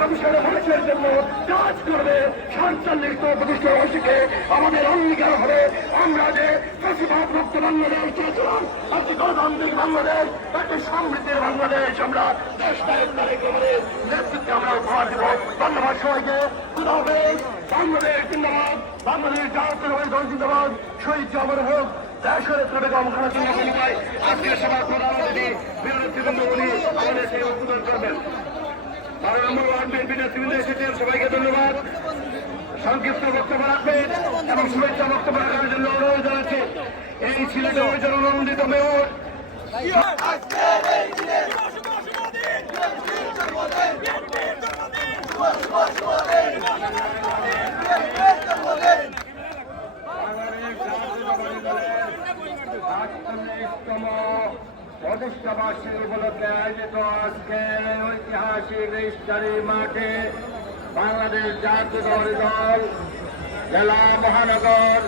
বাংলাদেশের মানুষের জন্য কাজ করবে সাতচল্লিশ প্রতিষ্ঠা বার্ষিকে আমাদের অঙ্গীকার হবে আমরা যে বেশিরভাগ মুক্ত বাংলাদেশ চেয়েছিলাম একটি গণতান্ত্রিক বাংলাদেশ, একটি সমৃদ্ধির বাংলাদেশ আমরা দেশ নায়ক তারেক রহমানের নেতৃত্বে আমরা উপহার দেব। ধন্যবাদ সবাইকে। খুদা হাফেজ। বাংলাদেশ জিন্দাবাদ। বাংলাদেশ জাতীয় দল জিন্দাবাদ। শহীদ জবর হোক, দেশের আজকে সভা প্রধান অতিথি, বিরোধী উনি আমাদেরকে উদ্বোধন করবেন। বারো নম্বর ওয়ার্ড বিএনপি নেতৃবৃন্দ এসেছেন সবাইকে ধন্যবাদ সংক্ষিপ্ত বক্তব্য রাখবেন এবং শুভেচ্ছা বক্তব্য রাখার জন্য অনুরোধ জানাচ্ছি এই সিলেটের জননন্দিত মেয়র সাতচল্লিশতম প্রতিষ্ঠাবার্ষিক উপলক্ষে আয়োজিত আজকের ঐতিহাসিক রেজিস্টারি মাঠে বাংলাদেশ জাতীয় দল জেলা মহানগর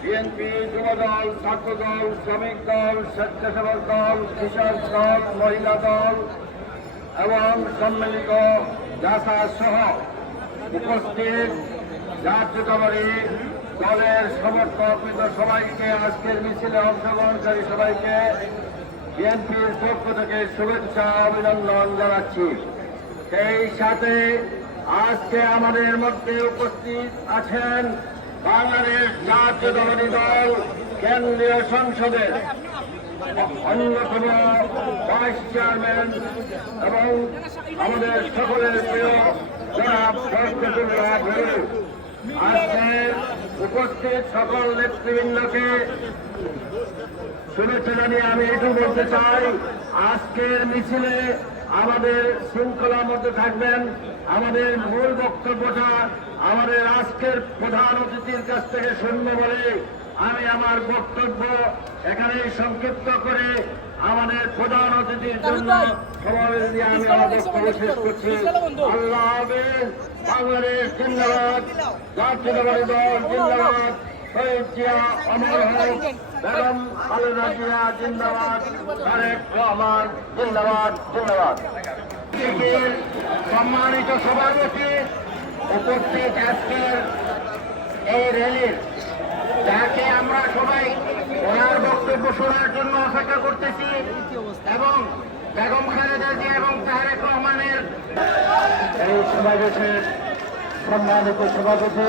বিএনপি যুবদল, ছাত্রদল, শ্রমিক দল, স্বেচ্ছাসেবক দল, কৃষক দল, মহিলা দল এবং সম্মিলিত জাসা সহ উপস্থিত জাতীয়তাবাদী দলের সমর্থক সবাইকে, আজকের মিছিলে অংশগ্রহণকারী সবাইকে বিএনপির পক্ষ থেকে শুভেচ্ছা, অভিনন্দন জানাচ্ছি। সেই সাথে আজকে আমাদের মধ্যে উপস্থিত আছেন বাংলাদেশ জাতীয়তাবাদী দল কেন্দ্রীয় সংসদের অন্যতম ভাইস চেয়ারম্যান এবং আমাদের সকলের প্রিয় জনাব আজকে উপস্থিত সকল নেতৃবৃন্দকে শুভেচ্ছা জানিয়ে আমি এটুকু বলতে চাই, আজকের মিছিলে আমাদের শৃঙ্খলার মধ্যে থাকবেন। আমাদের মূল বক্তব্যটা আমাদের আজকের প্রধান অতিথির কাছ থেকে শুনব বলে আমি আমার বক্তব্য এখানেই সংক্ষিপ্ত করে আমাদের প্রধান অতিথির জন্য সমাবেশ দিয়ে আমি আমার বক্তব্য শেষ করছি আল্লাহ হাফেজ। বাংলাদেশ জিন্দাবাদ। জাতীয়তাবাদী দল জিন্দাবাদ। শহীদ জিয়া অমর হোক। বেগম খালেদা জিয়া জিন্দাবাদ। তারেক রহমান জিন্দাবাদ জিন্দাবাদ। সম্মানিত সভাপতি উপস্থিত আজকের এই র্যালির যাকে আমরা সবাই ওনার বক্তব্য শোনার জন্য অপেক্ষা করতেছি এবং বেগম খালেদা জিয়া এবং তারেক রহমানের এই সমাবেশের সম্মানিত সভাপতি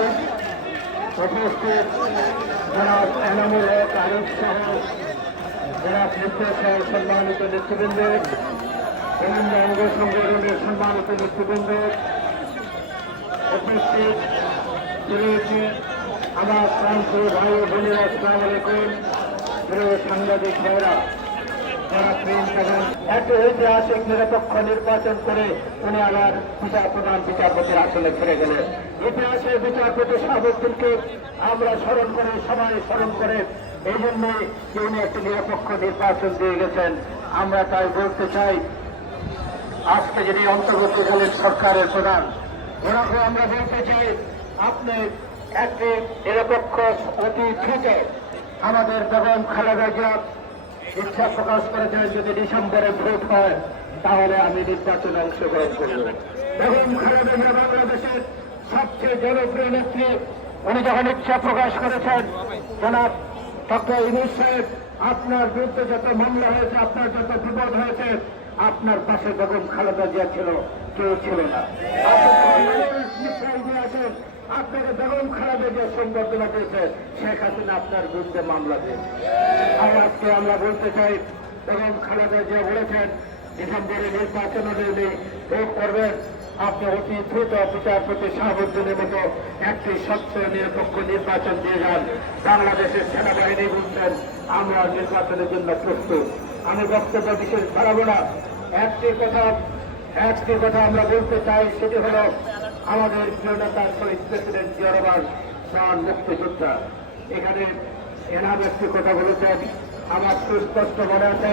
উপস্থিত জনাব এনামুল হক আরিফ সহ জনাব নিত্য সহ সম্মানিত নেতৃবৃন্দ, বিভিন্ন অঙ্গ সংগঠনের সম্মানিত নেতৃবৃন্দ উপস্থিত রয়েছে আমার প্রান্ত ভাই বোনেরা, আসসালাম আলাইকুম। সাংবাদিক ভাইরা ঐতিহাসিক নিরপেক্ষ নির্বাচন করে উনি আবার বিচার প্রধান বিচারপতির আসলে ফিরে গেলেন। ইতিহাসের বিচারপতি শাহাবুদ্দিনকে আমরা স্মরণ করে, সবাই স্মরণ করে, এই জন্য উনি একটি নিরপেক্ষ নির্বাচন দিয়ে গেছেন। আমরা তাই বলতে চাই, আজকে যিনি অন্তর্বর্তীকালীন সরকারের প্রধান, ওনাকে আমরা বলতে চাই, আপনি একটি নিরপেক্ষ অতি দ্রুত আমাদের বেগম খালেদা জিয়া ইচ্ছা প্রকাশ করেছেন যদি ডিসেম্বরে ভোট হয়, তাহলে আমি নির্বাচনে অংশগ্রহণ করব। বেগম খালেদা জিয়া বাংলাদেশের সবচেয়ে জনপ্রিয় নেত্রী। উনি যখন ইচ্ছা প্রকাশ করেছেন, জনাব ডক্টর ইনুস সাহেব, আপনার বিরুদ্ধে যত মামলা হয়েছে, আপনার যত বিপদ হয়েছে, আপনার পাশে বেগম খালেদা জিয়া ছিল, কেউ ছিল না। আপনাকে বেগম খালেদা জিয়া সংবর্ধনা পেয়েছে শেখ হাসিনা আপনার বিরুদ্ধে মামলা দিয়েছে আর আজকে আমরা বলতে চাই, বেগম খালেদা যে বলেছেন, ডিসেম্বরে নির্বাচন যদি ভোট করবেন। আপনি অতি দ্রুত বিচারপতি শাহাবুদ্দিনের মতো একটি স্বচ্ছ নিরপেক্ষ নির্বাচন দিয়ে যান। বাংলাদেশের সেনাবাহিনী বলছেন, আমরা নির্বাচনের জন্য প্রস্তুত। আমি বক্তব্য বিশেষ বাড়াবো না। একটি কথা একটি কথা আমরা বলতে চাই, সেটি হল আমাদের প্রিয় নেতা শহীদ প্রেসিডেন্ট জিয়া রহমান প্রাণ মুক্তিযোদ্ধা। এখানে এনাম একটি কথা বলেছেন। আমার সুস্পষ্ট মনে আছে,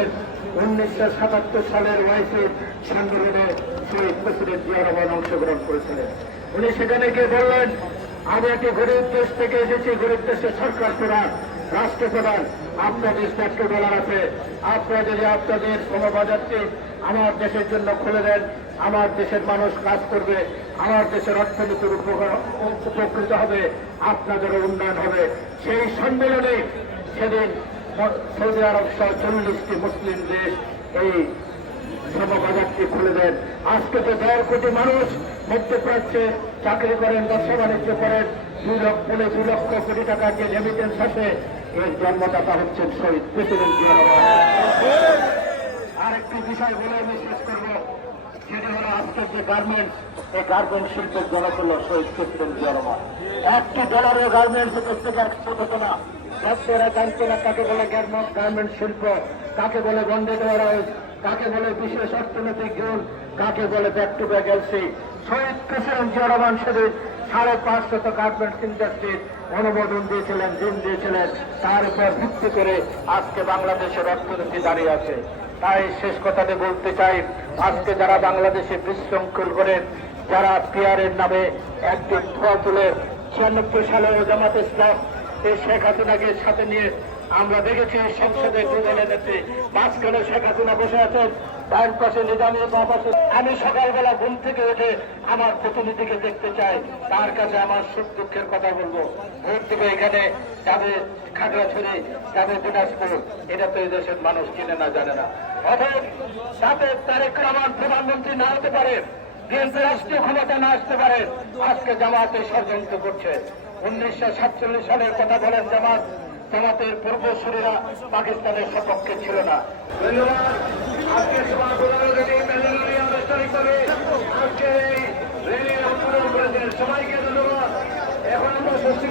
উনিশশো সাতাত্তর সালের ওয়াইসি সংগঠনে শহীদ প্রেসিডেন্ট জিয়া অংশগ্রহণ করেছিলেন। উনি সেখানে গিয়ে বললেন, আমি একটি গরিব দেশ থেকে এসেছি, গরিব দেশের সরকার প্রধান, রাষ্ট্রপ্রধান, আপনাদের চারটে ডলার আছে। আপনারা যদি আপনাদের শ্রমবাজারটি আমার দেশের জন্য খুলে দেন, আমার দেশের মানুষ কাজ করবে আমার দেশের অর্থনীতির উপকৃত হবে আপনাদের উন্নয়ন হবে। সেই সম্মেলনে সেদিন সৌদি আরব সহ চল্লিশটি মুসলিম দেশ এই শ্রমবাজারটি খুলে দেন। আজকে তো দেড় কোটি মানুষ মধ্যপ্রাচ্যে চাকরি করেন, ব্যবসা বাণিজ্য করেন, দুই লক্ষ, বলে দুই লক্ষ কোটি টাকা যে রেমিটেন্স আসে। এর জন্মদাতা হচ্ছেন শহীদ প্রেসিডেন্ট জিয়া রহমান। আরেকটি বিষয় বলে আমি শেষ করব। সেটা যে গার্মেন্টস এই হল শহীদ গার্মেন্টস না। কাকে বলে গার্মেন্ট শিল্প, কাকে বলে বলে বিশেষ অর্থনৈতিক জোন কাকে বলে ব্যাক টু ব্যাক এলসি শহীদ প্রেসিডেন্ট জিয়া সেদিন সাড়ে পাঁচশত গার্মেন্টস ইন্ডাস্ট্রির অনুমোদন দিয়েছিলেন, ঋণ দিয়েছিলেন। তার উপর ভিত্তি করে আজকে বাংলাদেশের অর্থনীতি দাঁড়িয়ে আছে। তাই শেষ কথাটি বলতে চাই, আজকে যারা বাংলাদেশে বিশৃঙ্খল করেন যারা পিয়ারের নামে একটি ধোয়া তুলে, ছিয়ানব্বই সালে জামাত ইসলাম, এই শেখ হাসিনাকে সাথে নিয়ে আমরা দেখেছি সংসদে নেত্রী, মাঝখানে শেখ হাসিনা বসে আছেন, ডান পাশে নিজামী বা পাশে। আমি সকালবেলা ঘুম থেকে উঠে আমার প্রতিনিধিকে দেখতে চাই। তার কাছে আমার সুখ দুঃখের কথা বলব। ভোট দেবে এখানে যাবে খাগড়াছড়ি, যাবে দিনাজপুর। এটা তো এই দেশের মানুষ চিনে না, জানে না। অতএব তাতে তারেক রহমান প্রধানমন্ত্রী না হতে পারে, বিএনপি রাষ্ট্রীয় ক্ষমতা না আসতে পারে, আজকে জামাতে ষড়যন্ত্র করছে। উনিশশো সাতচল্লিশ সালের কথা বলেন জামাত জামাতের পূর্বসূরীরা পাকিস্তানের সপক্ষে ছিল না। ধন্যবাদ। সবাইকে ধন্যবাদ। এখন আমরা